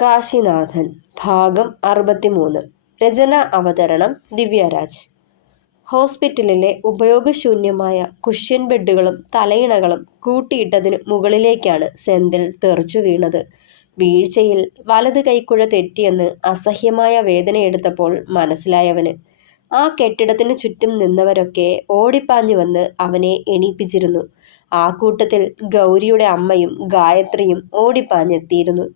കാശിനാഥൻ ഭാഗം 63. രചന അവതരണം ദിവ്യരാജ്. ഹോസ്പിറ്റലിലെ ഉപയോഗശൂന്യമായ കുഷ്യൻ ബെഡുകളും തലയിണകളും കൂട്ടിയിട്ടതിന് മുകളിലേക്കാണ് സെന്തിൽ തെറിച്ചു വീണത്. വീഴ്ചയിൽ വലത് കൈക്കുഴ തെറ്റിയെന്ന് അസഹ്യമായ വേദനയെടുത്തപ്പോൾ മനസ്സിലായവന്. ആ കെട്ടിടത്തിന് ചുറ്റും നിന്നവരൊക്കെ ഓടിപ്പാഞ്ഞു വന്ന് അവനെ എണീപ്പിച്ചിരുന്നു. ആ കൂട്ടത്തിൽ ഗൗരിയുടെ അമ്മയും ഗായത്രിയും ഓടിപ്പാഞ്ഞെത്തിയിരുന്നു.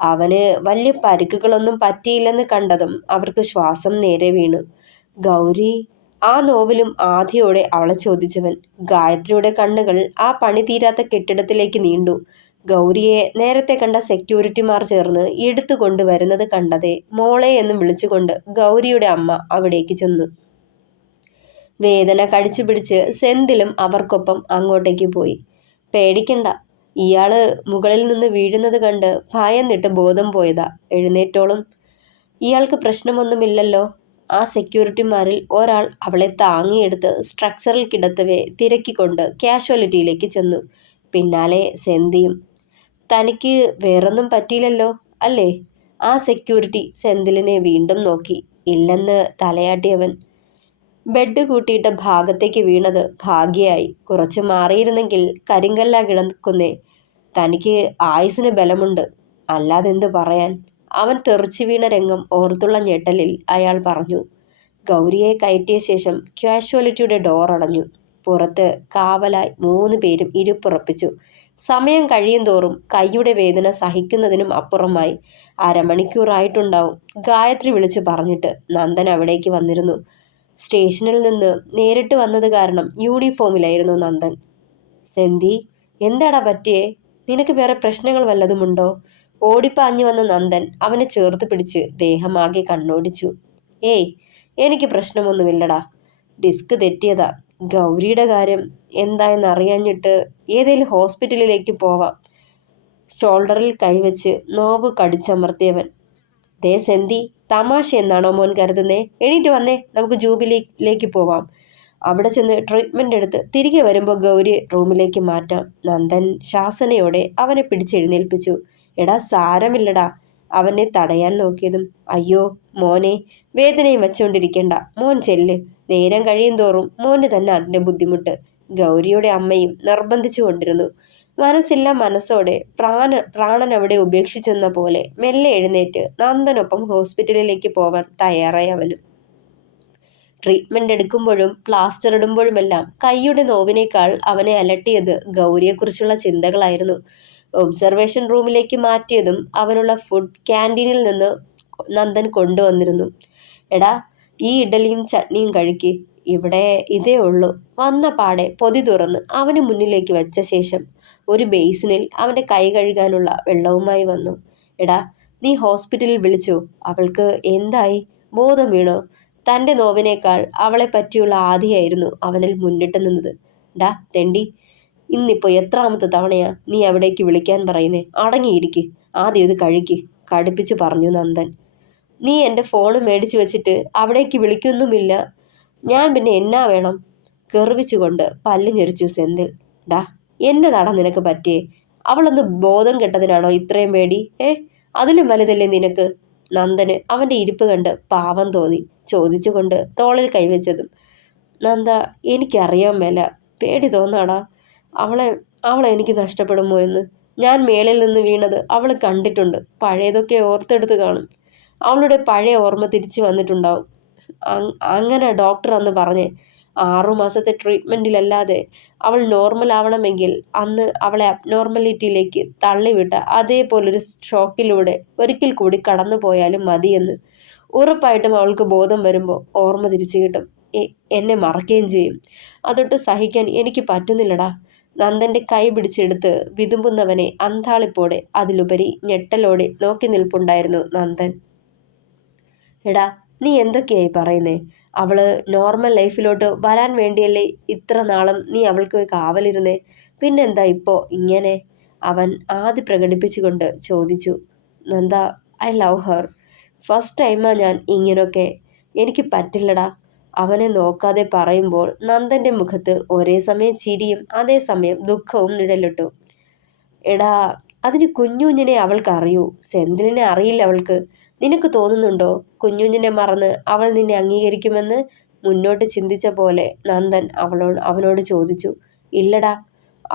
അവന് വലിയ പരിക്കുകളൊന്നും പറ്റിയില്ലെന്ന് കണ്ടതും അവർക്ക് ശ്വാസം നേരെ വീണു. ഗൗരി? ആ നോവിലും ആധിയോടെ അവളെ ചോദിച്ചവൻ. ഗായത്രിയുടെ കണ്ണുകൾ ആ പണി തീരാത്ത കെട്ടിടത്തിലേക്ക് നീണ്ടു. ഗൗരിയെ നേരത്തെ കണ്ട സെക്യൂരിറ്റിമാർ ചേർന്ന് എടുത്തു കൊണ്ടുവരുന്നത് കണ്ടതേ മോളെ എന്നും വിളിച്ചുകൊണ്ട് ഗൗരിയുടെ അമ്മ അവിടേക്ക് ചെന്നു. വേദന കടിച്ചു പിടിച്ച് സെന്തിലും അവർക്കൊപ്പം അങ്ങോട്ടേക്ക് പോയി. പേടിക്കണ്ട, ഇയാള് മുകളിൽ നിന്ന് വീഴുന്നത് കണ്ട് ഭയന്നിട്ട് ബോധം പോയതാ, എഴുന്നേറ്റോളും. ഇയാൾക്ക് പ്രശ്നമൊന്നുമില്ലല്ലോ. ആ സെക്യൂരിറ്റിമാരിൽ ഒരാൾ അവളെ താങ്ങിയെടുത്ത് സ്ട്രക്ചറിൽ കിടത്തവേ തിരക്കിക്കൊണ്ട് കാഷ്വാലിറ്റിയിലേക്ക് ചെന്നു. പിന്നാലെ സെന്തിയും. തനിക്ക് വേറൊന്നും പറ്റിയില്ലല്ലോ അല്ലേ? ആ സെക്യൂരിറ്റി സെന്തിലിനെ വീണ്ടും നോക്കി. ഇല്ലെന്ന് തലയാട്ടിയവൻ. ബെഡ് കൂട്ടിയിട്ട ഭാഗത്തേക്ക് വീണത് ഭാഗ്യയായി. കുറച്ച് മാറിയിരുന്നെങ്കിൽ കരിങ്കല്ലാ കിടക്കുന്നേ. തനിക്ക് ആയുസിന് ബലമുണ്ട്, അല്ലാതെന്ത് പറയാൻ. അവൻ തെറിച്ചു വീണ രംഗം ഓർത്തുള്ള ഞെട്ടലിൽ അയാൾ പറഞ്ഞു. ഗൗരിയെ കയറ്റിയ ശേഷം കാഷ്വാലിറ്റിയുടെ ഡോർ അടഞ്ഞു. പുറത്ത് കാവലായി 3 പേരും ഇരിപ്പുറപ്പിച്ചു. സമയം കഴിയും തോറും കൈയുടെ വേദന സഹിക്കുന്നതിനും അപ്പുറമായി. അരമണിക്കൂറായിട്ടുണ്ടാവും ഗായത്രി വിളിച്ചു പറഞ്ഞിട്ട്. നന്ദൻ അവിടേക്ക് വന്നിരുന്നു. സ്റ്റേഷനിൽ നിന്ന് നേരിട്ട് വന്നത് കാരണം യൂണിഫോമിലായിരുന്നു നന്ദൻ. സെന്തി, എന്താടാ പറ്റിയേ? നിനക്ക് വേറെ പ്രശ്നങ്ങൾ വല്ലതുമുണ്ടോ? ഓടിപ്പാഞ്ഞു വന്ന നന്ദൻ അവനെ ചേർത്ത് പിടിച്ച് ദേഹമാകെ കണ്ണോടിച്ചു. ഏയ്, എനിക്ക് പ്രശ്നമൊന്നുമില്ലടാ. ഡിസ്ക് തെറ്റിയതാ. ഗൗരിയുടെ കാര്യം എന്തായെന്നറിയാഞ്ഞിട്ട് ഏതേലും ഹോസ്പിറ്റലിലേക്ക് പോവാം. ഷോൾഡറിൽ കൈവച്ച് നോവ് കടിച്ചമർത്തിയവൻ. ദേ സെന്തി, തമാശ എന്നാണോ മോൻ കരുതുന്നേ? എണീറ്റ് വന്നേ, നമുക്ക് ജൂബിലിയിലേക്ക് പോവാം. അവിടെ ചെന്ന് ട്രീറ്റ്മെൻ്റ് എടുത്ത് തിരികെ വരുമ്പോൾ ഗൗരി റൂമിലേക്ക് മാറ്റാം. നന്ദൻ ശാസനയോടെ അവനെ പിടിച്ചെഴുന്നേൽപ്പിച്ചു. എടാ സാരമില്ലടാ. അവനെ തടയാൻ നോക്കിയതും. അയ്യോ മോനെ, വേദനയും വെച്ചുകൊണ്ടിരിക്കണ്ട, മോൻ ചെല്ല്. നേരം കഴിയും തോറും മോന് തന്നെ അതിൻ്റെ ബുദ്ധിമുട്ട്. ഗൗരിയുടെ അമ്മയും നിർബന്ധിച്ചു കൊണ്ടിരുന്നു. മനസ്സില്ല മനസ്സോടെ പ്രാണൻ അവിടെ ഉപേക്ഷിച്ചെന്ന പോലെ മെല്ലെ എഴുന്നേറ്റ് നന്ദനൊപ്പം ഹോസ്പിറ്റലിലേക്ക് പോവാൻ തയ്യാറായി അവനും. ട്രീറ്റ്മെൻ്റ് എടുക്കുമ്പോഴും പ്ലാസ്റ്റർ ഇടുമ്പോഴുമെല്ലാം കൈയുടെ നോവിനേക്കാൾ അവനെ അലട്ടിയത് ഗൗരിയെക്കുറിച്ചുള്ള ചിന്തകളായിരുന്നു. ഒബ്സർവേഷൻ റൂമിലേക്ക് മാറ്റിയതും അവനുള്ള ഫുഡ് ക്യാൻറ്റീനിൽ നിന്ന് നന്ദൻ കൊണ്ടുവന്നിരുന്നു. എടാ, ഈ ഇഡലിയും ചട്നിയും കഴിക്ക്, ഇവിടെ ഇതേ ഉള്ളൂ. വന്ന പാടെ പൊതി തുറന്ന് അവന് മുന്നിലേക്ക് വെച്ച ശേഷം ഒരു ബേസിനിൽ അവൻ്റെ കൈ കഴുകാനുള്ള വെള്ളവുമായി വന്നു. എടാ, നീ ഹോസ്പിറ്റലിൽ വിളിച്ചോ? അവൾക്ക് എന്തായി? ബോധം വീണോ? തൻ്റെ നോവിനേക്കാൾ അവളെ പറ്റിയുള്ള ആധിയായിരുന്നു അവനിൽ മുന്നിട്ട് നിന്നത്. ഡാ തെണ്ടി, ഇന്നിപ്പോൾ എത്രാമത്തെ തവണയാ നീ അവിടേക്ക് വിളിക്കാൻ പറയുന്നേ? അടങ്ങിയിരിക്ക്, ആദ്യം ഇത് കഴിക്ക്, കടുപ്പിച്ചു പറഞ്ഞു നന്ദൻ. നീ എൻ്റെ ഫോണ് മേടിച്ചു വെച്ചിട്ട് അവിടേക്ക് വിളിക്കൊന്നുമില്ല. ഞാൻ പിന്നെ എന്നാ വേണം? കെറിവിച്ചുകൊണ്ട് പല്ല് ഞെരിച്ചു സെന്തിൽ. ഡാ, എന്നതാടാ നിനക്ക് പറ്റിയേ? അവളൊന്ന് ബോധം കെട്ടതിനാണോ ഇത്രയും പേടി? അതിലും വലുതല്ലേ നിനക്ക്? നന്ദന് അവൻ്റെ ഇരിപ്പ് കണ്ട് പാവം തോന്നി. ചോദിച്ചുകൊണ്ട് തോളിൽ കൈവച്ചതും. നന്ദ, എനിക്കറിയാൻ മേല, പേടി തോന്നാടാ. അവളെ എനിക്ക് നഷ്ടപ്പെടുമോ എന്ന്. ഞാൻ മേളിൽ നിന്ന് വീണത് അവൾ കണ്ടിട്ടുണ്ട്. പഴയതൊക്കെ ഓർത്തെടുത്ത് കാണും. അവളുടെ പഴയ ഓർമ്മ തിരിച്ചു വന്നിട്ടുണ്ടാവും. അങ്ങനെ ഡോക്ടർ അന്ന് പറഞ്ഞേ. 6 മാസത്തെ ട്രീറ്റ്മെൻറ്റിലല്ലാതെ അവൾ നോർമൽ ആവണമെങ്കിൽ അന്ന് അവളെ അബ്നോർമലിറ്റിയിലേക്ക് തള്ളിവിട്ട അതേപോലൊരു ഷോക്കിലൂടെ ഒരിക്കൽ കൂടി കടന്നു പോയാലും മതിയെന്ന്. ഉറപ്പായിട്ടും അവൾക്ക് ബോധം വരുമ്പോൾ ഓർമ്മ തിരിച്ചു കിട്ടും. എന്നെ മറക്കുകയും ചെയ്യും. അതൊട്ട് സഹിക്കാൻ എനിക്ക് പറ്റുന്നില്ലടാ. നന്ദൻ്റെ കൈ പിടിച്ചെടുത്ത് വിതുമ്പുന്നവനെ അന്താളിപ്പോടെ, അതിലുപരി ഞെട്ടലോടെ നോക്കി നിൽപ്പുണ്ടായിരുന്നു നന്ദൻ. എടാ, നീ എന്തൊക്കെയായി പറയുന്നേ? അവള് നോർമൽ ലൈഫിലോട്ട് വരാൻ വേണ്ടിയല്ലേ ഇത്ര നാളും നീ അവൾക്ക് കാവലിരുന്നേ? പിന്നെന്താ ഇപ്പോൾ ഇങ്ങനെ? അവൻ ആദ്യ പ്രകടിപ്പിച്ചുകൊണ്ട് ചോദിച്ചു. Nanda, I love her. First ടൈമാ ഞാൻ ഇങ്ങനൊക്കെ. എനിക്ക് പറ്റില്ലടാ. അവനെ നോക്കാതെ പറയുമ്പോൾ നന്ദൻ്റെ മുഖത്ത് ഒരേ സമയം ചിരിയും അതേസമയം ദുഃഖവും നിഴലിട്ടു. എടാ, അതിന് കുഞ്ഞുഞ്ഞിനെ അവൾക്ക് അറിയൂ, സെന്തിലിനെ അറിയില്ല അവൾക്ക്. നിനക്ക് തോന്നുന്നുണ്ടോ കുഞ്ഞുഞ്ഞിനെ മറന്ന് അവൾ നിന്നെ അംഗീകരിക്കുമെന്ന്? മുന്നോട്ട് ചിന്തിച്ച പോലെ നന്ദൻ അവനോട് ചോദിച്ചു. ഇല്ലടാ,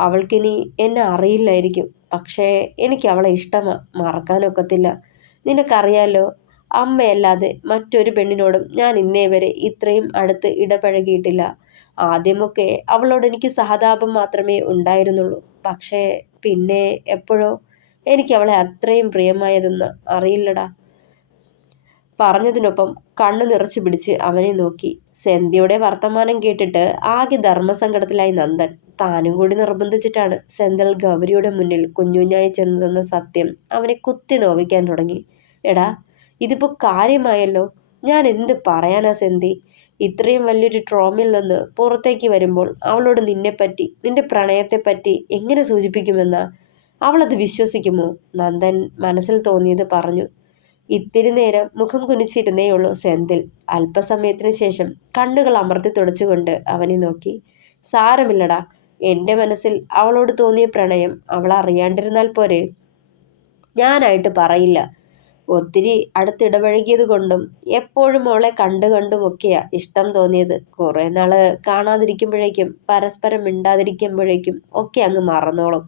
അവൾക്കിനി എന്നെ അറിയില്ലായിരിക്കും. പക്ഷേ എനിക്ക് അവളെ ഇഷ്ടമാ, മറക്കാനൊക്കത്തില്ല. നിനക്കറിയാലോ, അമ്മയല്ലാതെ മറ്റൊരു പെണ്ണിനോടും ഞാൻ ഇന്നേ വരെ ഇത്രയും അടുത്ത് ഇടപഴകിയിട്ടില്ല. ആദ്യമൊക്കെ അവളോട് എനിക്ക് സഹതാപം മാത്രമേ ഉണ്ടായിരുന്നുള്ളൂ. പക്ഷേ പിന്നെ എപ്പോഴോ എനിക്ക് അവളെ അത്രയും പ്രിയമായതെന്ന് അറിയില്ലടാ. പറഞ്ഞതിനൊപ്പം കണ്ണു നിറച്ചു പിടിച്ച് അവനെ നോക്കി. സെന്ധ്യയുടെ വർത്തമാനം കേട്ടിട്ട് ആകെ ധർമ്മസങ്കടത്തിലായി നന്ദൻ. താനും കൂടി നിർബന്ധിച്ചിട്ടാണ് സെന്തിൽ ഗൗരിയുടെ മുന്നിൽ കുഞ്ഞുഞ്ഞായി ചെന്നതെന്ന സത്യം അവനെ കുത്തി നോവിക്കാൻ തുടങ്ങി. എടാ, ഇതിപ്പോ കാര്യമായല്ലോ. ഞാൻ എന്ത് പറയാനാ സെന്തി? ഇത്രയും വലിയൊരു ട്രോമയിൽ നിന്ന് പുറത്തേക്ക് വരുമ്പോൾ അവളോട് നിന്നെപ്പറ്റി, നിന്റെ പ്രണയത്തെപ്പറ്റി എങ്ങനെ സൂചിപ്പിക്കുമെന്നാ? അവളത് വിശ്വസിക്കുമോ? നന്ദൻ മനസ്സിൽ തോന്നിയത് പറഞ്ഞു. ഇത്തിരി നേരം മുഖം കുനിച്ചിരുന്നേയുള്ളൂ സെന്തിൽ. അല്പസമയത്തിന് ശേഷം കണ്ണുകൾ അമർത്തി തുടച്ചുകൊണ്ട് അവനെ നോക്കി. സാരമില്ലടാ, എന്റെ മനസ്സിൽ അവളോട് തോന്നിയ പ്രണയം അവൾ അറിയാണ്ടിരുന്നാൽ പോരെ. ഞാനായിട്ട് പറയില്ല. ഒത്തിരി അടുത്തിടപഴകിയത് കൊണ്ടും എപ്പോഴും അവളെ കണ്ടുമൊക്കെയാ ഇഷ്ടം തോന്നിയത്. കുറെ നാള് കാണാതിരിക്കുമ്പോഴേക്കും പരസ്പരം മിണ്ടാതിരിക്കുമ്പോഴേക്കും ഒക്കെ അങ്ങ് മറന്നോളും.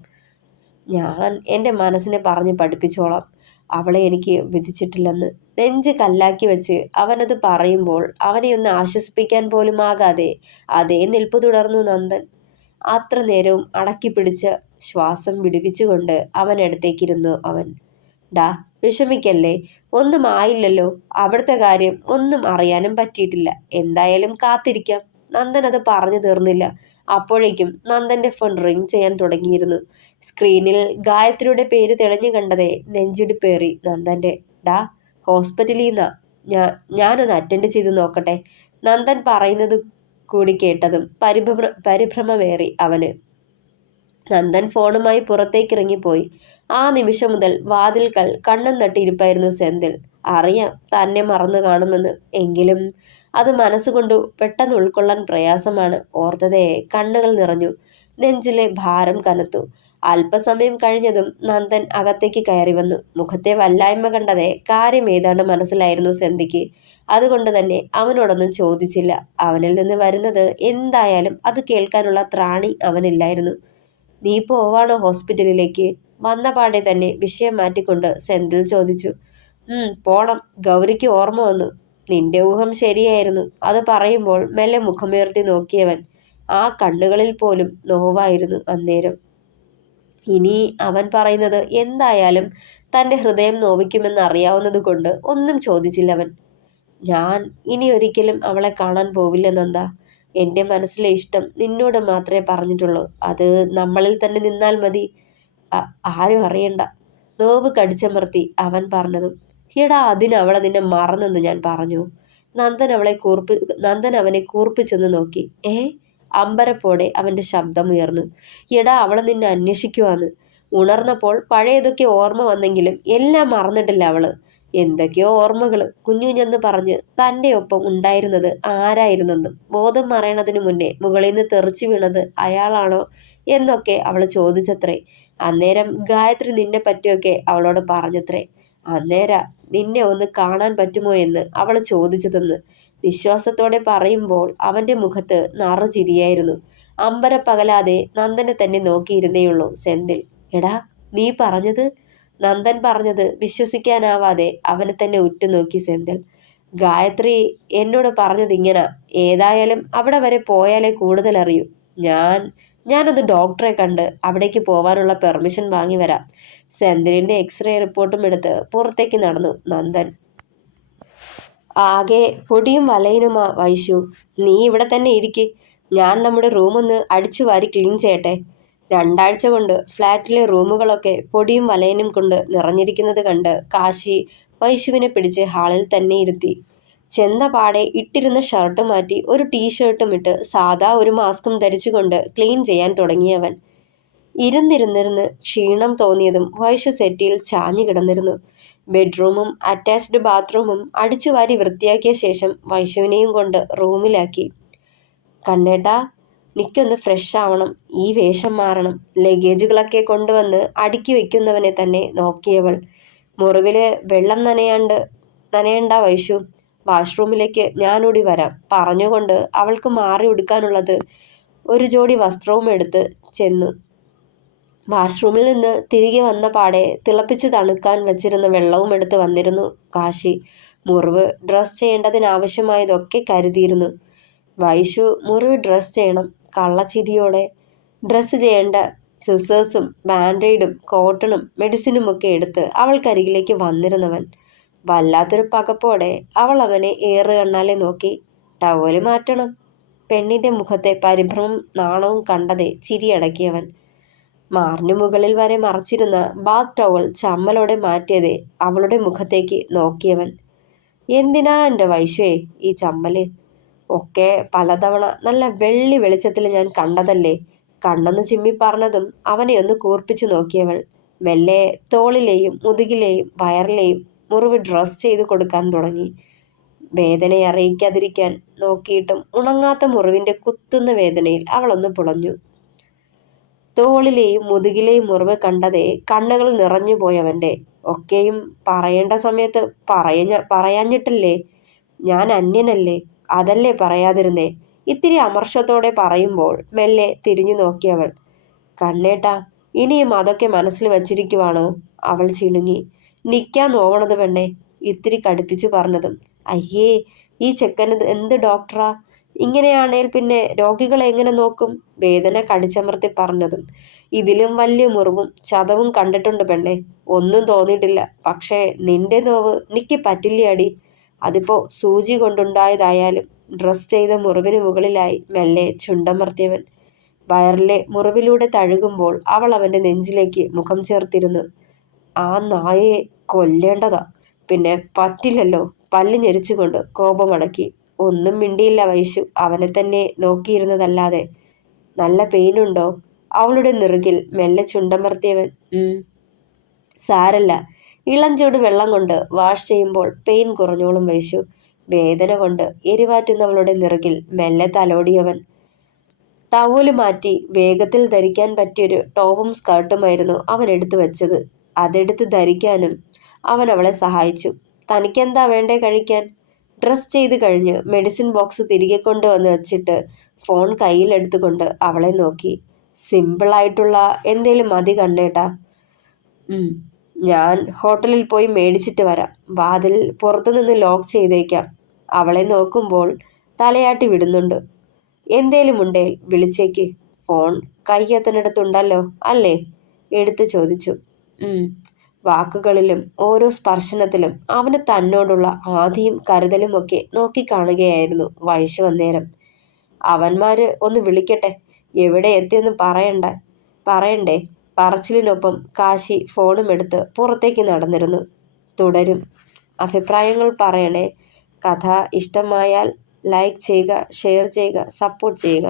ഞാൻ എൻ്റെ മനസ്സിനെ പറഞ്ഞ് പഠിപ്പിച്ചോളാം അവളെ എനിക്ക് വിധിച്ചിട്ടില്ലെന്ന്. നെഞ്ച് കല്ലാക്കി വെച്ച് അവനത് പറയുമ്പോൾ അവനെ ഒന്ന് ആശ്വസിപ്പിക്കാൻ പോലും ആകാതെ അതേ നിൽപ്പ് തുടർന്നു നന്ദൻ. അത്ര നേരവും അടക്കി പിടിച്ച ശ്വാസം വിടുവിച്ചുകൊണ്ട് അവനടുത്തേക്കിരുന്നു അവൻ. ഡാ, വിഷമിക്കല്ലേ, ഒന്നും ആയില്ലല്ലോ. അവിടുത്തെ കാര്യം ഒന്നും അറിയാനും പറ്റിയിട്ടില്ല. എന്തായാലും കാത്തിരിക്കാം. നന്ദൻ അത് പറഞ്ഞു തീർന്നില്ല. അപ്പോഴേക്കും നന്ദന്റെ ഫോൺ റിങ് ചെയ്യാൻ തുടങ്ങിയിരുന്നു. സ്ക്രീനിൽ ഗായത്രിയുടെ പേര് തെളിഞ്ഞു കണ്ടതേ നെഞ്ചിടിപ്പേറി നന്ദന്റെ. ഡാ, ഹോസ്പിറ്റലിൽ നിന്നാ. ഞാനൊന്ന് അറ്റൻഡ് ചെയ്ത് നോക്കട്ടെ. നന്ദൻ പറയുന്നത് കൂടി കേട്ടതും പരിഭ്രമമേറി അവന്. നന്ദൻ ഫോണുമായി പുറത്തേക്ക് ഇറങ്ങിപ്പോയി. ആ നിമിഷം മുതൽ വാതിൽക്കൽ കണ്ണും നട്ടിരിപ്പായിരുന്നു സെന്തിൽ. അറിയാം തന്നെ മറന്നു കാണുമെന്ന്. എങ്കിലും അത് മനസ്സുകൊണ്ട് പെട്ടെന്ന് ഉൾക്കൊള്ളാൻ പ്രയാസമാണ്. ഓർത്തതേ കണ്ണുകൾ നിറഞ്ഞു. നെഞ്ചിലെ ഭാരം കനത്തു. അല്പസമയം കഴിഞ്ഞതും നന്ദൻ അകത്തേക്ക് കയറി വന്നു. മുഖത്തെ വല്ലായ്മ കണ്ടതേ കാര്യം ഏതാണ്ട് മനസ്സിലായിരുന്നു സെന്തിക്ക്. അതുകൊണ്ട് തന്നെ അവനോടൊന്നും ചോദിച്ചില്ല. അവനിൽ നിന്ന് വരുന്നത് എന്തായാലും അത് കേൾക്കാനുള്ള ത്രാണി അവനില്ലായിരുന്നു. നീ പോവാണോ ഹോസ്പിറ്റലിലേക്ക്? വന്ന പാടെ തന്നെ വിഷയം മാറ്റിക്കൊണ്ട് സെന്തിൽ ചോദിച്ചു. പോണം. ഗൗരിക്ക് ഓർമ്മ വന്നു. നിന്റെ ഊഹം ശരിയായിരുന്നു. അത് പറയുമ്പോൾ മെല്ലെ മുഖമുയർത്തി നോക്കിയവൻ. ആ കണ്ണുകളിൽ പോലും നോവായിരുന്നു അന്നേരം. ഇനി അവൻ പറയുന്നത് എന്തായാലും തൻ്റെ ഹൃദയം നോവിക്കുമെന്ന് അറിയാവുന്നത് കൊണ്ട് ഒന്നും ചോദിച്ചില്ലവൻ. ഞാൻ ഇനി ഒരിക്കലും അവളെ കാണാൻ പോവില്ല നന്ദ. എൻ്റെ മനസ്സിലെ ഇഷ്ടം നിന്നോട് മാത്രമേ പറഞ്ഞിട്ടുള്ളൂ. അത് നമ്മളിൽ തന്നെ നിന്നാൽ മതി. ആരും അറിയണ്ട. നോവ് കടിച്ചമർത്തി അവൻ പറഞ്ഞതും. എടാ, അതിനവളെ നിന്നെ മറന്നെന്ന് ഞാൻ പറഞ്ഞു. നന്ദൻ അവനെ കൂർപ്പിച്ചൊന്ന് നോക്കി. അമ്പരപ്പോടെ അവൻ്റെ ശബ്ദമുയർന്നു. എടാ, അവളെ നിന്നെ അന്വേഷിക്കുവാന്ന്. ഉണർന്നപ്പോൾ പഴയതൊക്കെ ഓർമ്മ വന്നെങ്കിലും എല്ലാം മറന്നിട്ടില്ല അവള്. എന്തൊക്കെയോ ഓർമ്മകൾ. കുഞ്ഞുഞ്ഞെന്ന് പറഞ്ഞ് തൻ്റെ ഒപ്പം ഉണ്ടായിരുന്നത് ആരായിരുന്നെന്നും ബോധം മറയണതിനു മുന്നേ മുകളിൽ നിന്ന് തെറിച്ചു വീണത് അയാളാണോ എന്നൊക്കെ അവൾ ചോദിച്ചത്രേ. അന്നേരം ഗായത്രി നിന്നെ പറ്റിയൊക്കെ അവളോട് പറഞ്ഞത്രേ. അന്നേരാ നിന്നെ ഒന്ന് കാണാൻ പറ്റുമോ എന്ന് അവൾ ചോദിച്ചതെന്ന്. വിശ്വാസത്തോടെ പറയുമ്പോൾ അവൻ്റെ മുഖത്ത് നറുചിരിയായിരുന്നു. അമ്പരപ്പകലാതെ നന്ദനെ തന്നെ നോക്കിയിരുന്നേയുള്ളൂ സെന്തിൽ. എടാ, നീ പറഞ്ഞത്? നന്ദൻ പറഞ്ഞത് വിശ്വസിക്കാനാവാതെ അവനെ തന്നെ ഉറ്റുനോക്കി സെന്തിൽ. ഗായത്രി എന്നോട് പറഞ്ഞത് ഇങ്ങനെ. ഏതായാലും അവിടെ വരെ പോയാലേ കൂടുതൽ അറിയൂ. ഞാനൊന്ന് ഡോക്ടറെ കണ്ട് അവിടേക്ക് പോവാനുള്ള പെർമിഷൻ വാങ്ങി വരാം. സെന്തിലിന്റെ എക്സ്റേ റിപ്പോർട്ടും എടുത്ത് പുറത്തേക്ക് നടന്നു നന്ദൻ. ആകെ പൊടിയും വലയിനുമാ വൈശു. നീ ഇവിടെ തന്നെ ഇരിക്ക്. ഞാൻ നമ്മുടെ റൂമൊന്ന് അടിച്ചു വാരി ക്ലീൻ ചെയ്യട്ടെ. 2 ആഴ്ച കൊണ്ട് ഫ്ലാറ്റിലെ റൂമുകളൊക്കെ പൊടിയും വലയനും കൊണ്ട് നിറഞ്ഞിരിക്കുന്നത് കണ്ട് കാശി വൈശുവിനെ പിടിച്ച് ഹാളിൽ തന്നെ ഇരുത്തി. ചെന്ന പാടെ ഇട്ടിരുന്ന ഷർട്ട് മാറ്റി ഒരു ടീഷർട്ടും ഇട്ട് സാധാ ഒരു മാസ്കും ധരിച്ചുകൊണ്ട് ക്ലീൻ ചെയ്യാൻ തുടങ്ങിയവൻ. ഇരുന്നിരുന്നിരുന്ന് ക്ഷീണം തോന്നിയതും വൈശു സെറ്റിയിൽ ചാഞ്ഞു കിടന്നിരുന്നു. ബെഡ്റൂമും അറ്റാച്ച്ഡ് ബാത്റൂമും അടിച്ചുവാരി വൃത്തിയാക്കിയ ശേഷം വൈശുവിനെയും കൊണ്ട് റൂമിലാക്കി. കണ്ണേട്ടാ, എനിക്കൊന്ന് ഫ്രഷ് ആവണം, ഈ വേഷം മാറണം. ലഗേജുകളൊക്കെ കൊണ്ടുവന്ന് അടുക്കി വെക്കുന്നവനെ തന്നെ നോക്കിയവൾ. മുറിവില് വെള്ളം നനയണ്ട വൈശു, വാഷ്റൂമിലേക്ക് ഞാനൂടി വരാം പറഞ്ഞുകൊണ്ട് അവൾക്ക് മാറി ഉടുക്കാനുള്ളത് ഒരു ജോഡി വസ്ത്രവും എടുത്ത് ചെന്നു. വാഷ്റൂമിൽ നിന്ന് തിരികെ വന്ന പാടെ തിളപ്പിച്ച് തണുക്കാൻ വച്ചിരുന്ന വെള്ളവും എടുത്ത് വന്നിരുന്നു കാശി. മുറിവ് ഡ്രസ് ചെയ്യേണ്ടതിനാവശ്യമായതൊക്കെ കരുതിയിരുന്നു. വൈശു മുറിവ് ഡ്രസ് ചെയ്യണം. കള്ളച്ചിരിയോടെ ഡ്രസ്സ് ചെയ്യേണ്ട സിസേഴ്സും ബാൻഡേഡും കോട്ടണും മെഡിസിനുമൊക്കെ എടുത്ത് അവൾക്കരികിലേക്ക് വന്നിരുന്നവൻ. വല്ലാത്തൊരു പകപ്പോടെ അവൾ അവനെ കണ്ണാലെ നോക്കി. ടവല് മാറ്റണം. പെണ്ണിന്റെ മുഖത്തെ പരിഭ്രമം നാണവും കണ്ടതേ ചിരിയടക്കിയവൻ. മാറിനു മുകളിൽ വരെ മറച്ചിരുന്ന ബാത്ത് ടവൽ ചമ്മലോടെ മാറ്റിയതേ അവളുടെ മുഖത്തേക്ക് നോക്കിയവൻ. എന്തിനാ എൻ്റെ വൈശുവേ ഈ ചമ്മല്? ഒക്കെ പലതവണ നല്ല വെള്ളി വെളിച്ചത്തിൽ ഞാൻ കണ്ടതല്ലേ. കണ്ണെന്ന് ചിമ്മി പറഞ്ഞതും അവനെ ഒന്ന് കൂർപ്പിച്ചു നോക്കിയവൾ മെല്ലെ തോളിലെയും മുതുകിലെയും വയറിലെയും മുറിവ് ഡ്രസ് ചെയ്തു കൊടുക്കാൻ തുടങ്ങി. വേദനയെ അറിയിക്കാതിരിക്കാൻ നോക്കിയിട്ടും ഉണങ്ങാത്ത മുറിവിന്റെ കുത്തുന്ന വേദനയിൽ അവളൊന്ന് പുളഞ്ഞു. തോളിലെയും മുതുകിലെയും മുറിവ് കണ്ടതേ കണ്ണുകൾ നിറഞ്ഞു പോയവന്റെ. ഒക്കെയും പറയേണ്ട സമയത്ത് പറയാഞ്ഞിട്ടല്ലേ? ഞാൻ അന്യനല്ലേ, അതല്ലേ പറയാതിരുന്നേ? ഇത്തിരി അമർഷത്തോടെ പറയുമ്പോൾ മെല്ലെ തിരിഞ്ഞു നോക്കിയവൾ. കണ്ണേട്ടാ, ഇനിയും അതൊക്കെ മനസ്സിൽ വച്ചിരിക്കുവാണോ? അവൾ ചിണുങ്ങി. നിക്കാൻ നോവണത് പെണ്ണെ, ഇത്തിരി കടുപ്പിച്ചു പറഞ്ഞതും. അയ്യേ, ഈ ചെക്കന് എന്ത് ഡോക്ടറാ? ഇങ്ങനെയാണേൽ പിന്നെ രോഗികളെ എങ്ങനെ നോക്കും? വേദന കടിച്ചമർത്തി പറഞ്ഞതും. ഇതിലും വലിയ മുറിവും ചതവും കണ്ടിട്ടുണ്ട് പെണ്ണെ, ഒന്നും തോന്നിയിട്ടില്ല. പക്ഷേ നിന്റെ നോവ് എനിക്ക് പറ്റില്ലടി. അതിപ്പോ സൂചി കൊണ്ടുണ്ടായതായാലും. ഡ്രസ് ചെയ്ത മുറിവിന് മുകളിലായി മെല്ലെ ചുണ്ടമർത്തിയവൻ. വയറിലെ മുറിവിലൂടെ തഴുകുമ്പോൾ അവൾ അവന്റെ നെഞ്ചിലേക്ക് മുഖം ചേർത്തിരുന്നു. ആ നായയെ കൊല്ലേണ്ടതാ. പിന്നെ പറ്റില്ലല്ലോ. പല്ല് ഞെരിച്ചുകൊണ്ട് കോപമടക്കി. ഒന്നും മിണ്ടിയില്ല വൈശു, അവനെ തന്നെ നോക്കിയിരുന്നതല്ലാതെ. നല്ല പെയിനുണ്ടോ? അവളുടെ നെറുകിൽ മെല്ലെ ചുണ്ടമർത്തിയവൻ. സാരല്ല, ഇളം ചൂട് വെള്ളം കൊണ്ട് വാഷ് ചെയ്യുമ്പോൾ പെയിൻ കുറഞ്ഞോളും വൈശു. വേദന കൊണ്ട് എരിവാറ്റുന്നവളുടെ നെറുകിൽ മെല്ലെ തലോടിയവൻ. ടവല് മാറ്റി വേഗത്തിൽ ധരിക്കാൻ പറ്റിയൊരു ടോപ്പും സ്കർട്ടുമായിരുന്നു അവൻ എടുത്തു വെച്ചത്. അതെടുത്ത് ധരിക്കാനും അവൻ അവളെ സഹായിച്ചു. തനിക്കെന്താ വേണ്ടേ കഴിക്കാൻ? ഡ്രസ് ചെയ്ത് കഴിഞ്ഞ് മെഡിസിൻ ബോക്സ് തിരികെ കൊണ്ടുവന്ന് വെച്ചിട്ട് ഫോൺ കയ്യിലെടുത്തുകൊണ്ട് അവളെ നോക്കി. സിമ്പിളായിട്ടുള്ള എന്തേലും മതി കണ്ണേട്ടാ. ഞാൻ ഹോട്ടലിൽ പോയി മേടിച്ചിട്ട് വരാം. വാതിൽ പുറത്തുനിന്ന് ലോക്ക് ചെയ്തേക്കാം. അവളെ നോക്കുമ്പോൾ തലയാട്ടി വിടുന്നുണ്ട്. എന്തേലും ഉണ്ടേൽ വിളിച്ചേക്ക്. ഫോൺ കയ്യെത്തനിടത്തുണ്ടല്ലോ അല്ലേ? എടുത്തു ചോദിച്ചു. വാക്കുകളിലും ഓരോ സ്പർശനത്തിലും അവന് തന്നോടുള്ള ആധിയും കരുതലും ഒക്കെ നോക്കിക്കാണുകയായിരുന്നു വൈശു അന്നേരം. അവന്മാര് ഒന്ന് വിളിക്കട്ടെ, എവിടെ എത്തിയെന്ന് പറയണ്ടേ? പറച്ചിലിനൊപ്പം കാശി ഫോണും എടുത്ത് പുറത്തേക്ക് നടന്നിരുന്നു. തുടരും. അഭിപ്രായങ്ങൾ പറയണേ. കഥ ഇഷ്ടമായാൽ ലൈക്ക് ചെയ്യുക, ഷെയർ ചെയ്യുക, സപ്പോർട്ട് ചെയ്യുക.